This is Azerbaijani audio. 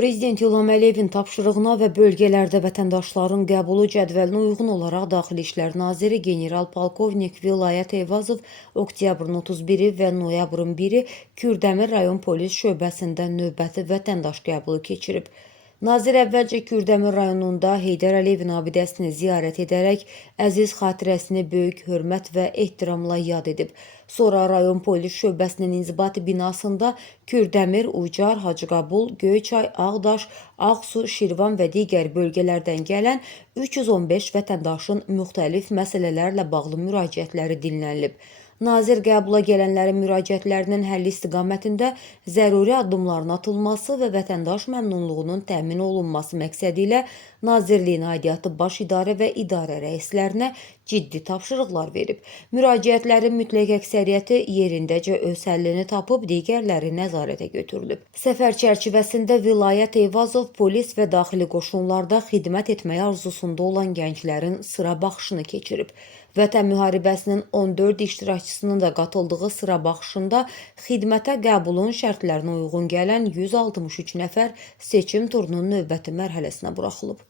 Prezident İlham Əliyevin tapşırığına və bölgələrdə vətəndaşların qəbulu cədvəlinə uyğun olaraq Daxili İşlər Naziri general-polkovnik Vilayət Eyvazov oktyabrın 31-i və noyabrın 1-i Kürdəmir rayon polis şöbəsində növbəti vətəndaş qəbulu keçirib. Nazir əvvəlcə Kürdəmir rayonunda Heydər Əliyevin abidəsini ziyarət edərək əziz xatirəsini böyük hörmət və ehtiramla yad edib. Sonra rayon polis şöbəsinin inzibati binasında Kürdəmir, Ucar, Hacıqabul, Göyçay, Ağdaş, Ağsu, Şirvan və digər bölgələrdən gələn 315 vətəndaşın müxtəlif məsələlərlə bağlı müraciətləri dinlənilib. Nazir qəbula gələnlərin müraciətlərinin həlli istiqamətində zəruri addımların atılması və vətəndaş məmnunluğunun təmin olunması məqsədi ilə Nazirliyin aidiyyatı baş idarə və idarə rəislərinə ciddi tapşırıqlar verib. Müraciətlərin mütləq əksəriyyəti yerindəcə öz həllini tapıb, digərləri nəzarətə götürülüb. Səfər çərçivəsində Vilayət Eyvazov polis və daxili qoşunlarda xidmət etməyə arzusunda olan gənclərin sıra baxışını keçirib. Vətən müharibəsinin 14 iştirakçısının da qatıldığı sıra baxışında xidmətə qəbulun şərtlərinə uyğun gələn 163 nəfər seçim turunun növbəti mərhələsinə buraxılıb.